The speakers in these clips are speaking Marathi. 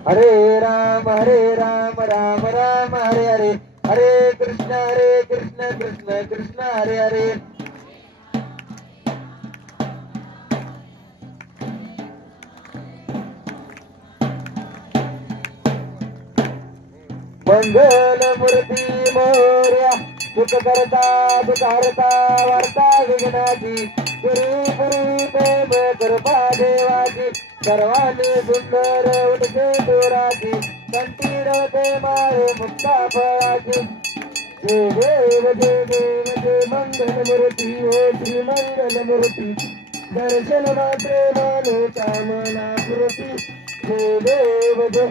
हरे राम हरे राम राम राम हरे हरे। हरे कृष्ण हरे कृष्ण कृष्ण कृष्ण हरे हरे। मंगल मूर्ती मोर्या सुख करता दुख हरता वार्ता विघ्नाची पुरी पुरी प्रेम कृपा देवाची। सर्वांनी सुंदर उठते दोराची कंठी रवते माळे मुक्ता फळाची जय देव जय देव जय मंगल मूर्ती हो श्री मंगल मूर्ती. दर्शन मात्रे मानो कामना कृती. जय देव जय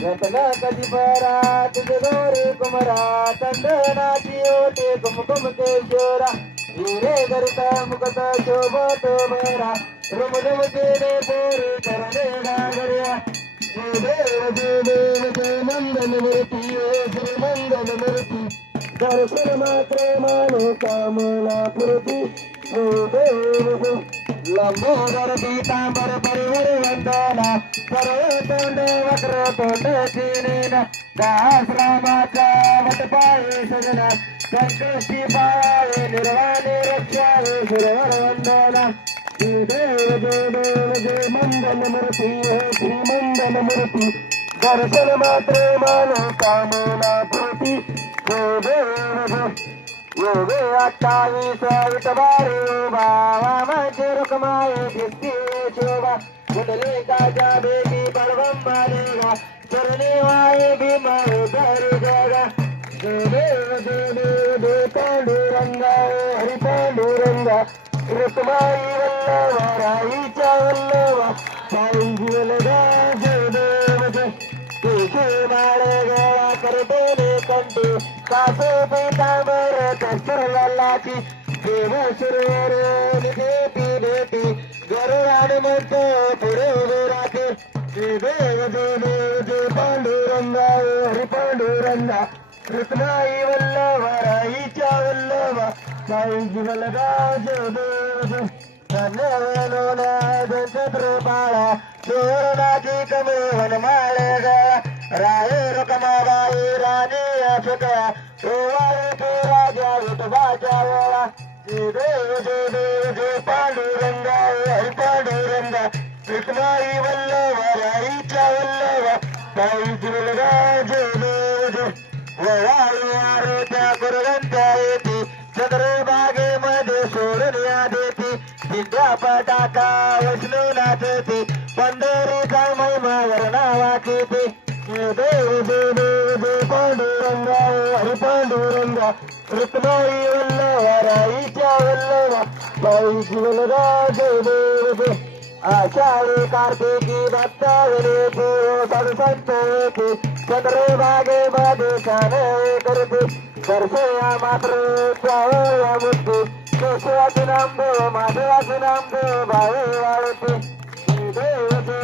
रत्ना कधी परा तुझे दोरे कुमरा चंदनाची ओटे कुमकुम केशोरा हिरे करता मुकत शोभतो बरा रुम पोरी करणे नागर्या जय देव देव जय मंगल मूर्ती श्री मंगल मूर्ती दर्शन मात्र मानो कामना पुरती देव लंबोदर पीतांबर परिवर वंदना सर्व तोंड वक्र तोंड चिनेन दासरामाचा वटपाये सजना संकष्टी पाये निर्वाणे रक्षावे सुरवर वंदना जय मंगल मूर्ती दर्शन मात्र मानो कामना पूर्ती योगे अठ्ठावीस विटवारे बाबा माझे रुकमाय दिसते शोभा कुंडले काजा बेबी बळवम मारेगा चरणे वाय भीमा उदर जगा जय देव जय देव पांडुरंगा हरि पांडुरंगा रुक्माई वल्लवा राईच्या वल्लवा साई जीवलगा जय देव जय तुझे माळे गोळा करते कंटे सासू पितांबर कस्तुर लालाची देव सुरवर देती देती गरुडाने म्हणतो पुढे उभे राहते जय देव जय देव जे पांडुरंगा हरी पांडुरंगा कृष्णाई वल्लभा राईच्या वल्लभा साई जीवलगा जय देव जय छत्रपाळा सुवर्णाची राय रकमाबाई राणी सुकया ओवाळे ते राजा विठोबाच्या वेळा. जय देव देव पांडुरंगा हरी पांडुरंगा. कृष्णाई वल्लभा राईच्या वल्लभा. साई जीवलगा जय देव जय ववाळी काका पटाका ते पंढरीचा महिमा वर्णावाची ते. देव देव देव पांडुरंगा हरी पांडुरंगा रुक्माई वल्लभा राईच्या वल्लभा साई जीवलगा जय देव दे आषाढी कार्तिकी भक्तावरे पूर्व संत येते चंद्रभागे मध्ये छान करते. दर्शया मात्र त्यावया मुक्ती. केशवाचे नाम देव माधवाचे नाम देव भावे वाळते देव देव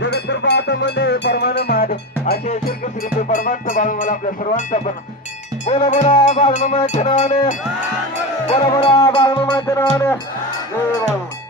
जगत्कृपातमध्ये परमान महादेव. असे शिल्प श्री परमांत बाळ मला आपल्या सर्वांचा पण. बोला बोला बाळमामाच्या नावाने. बोला बोला बाळमामाच्या नावाने. जय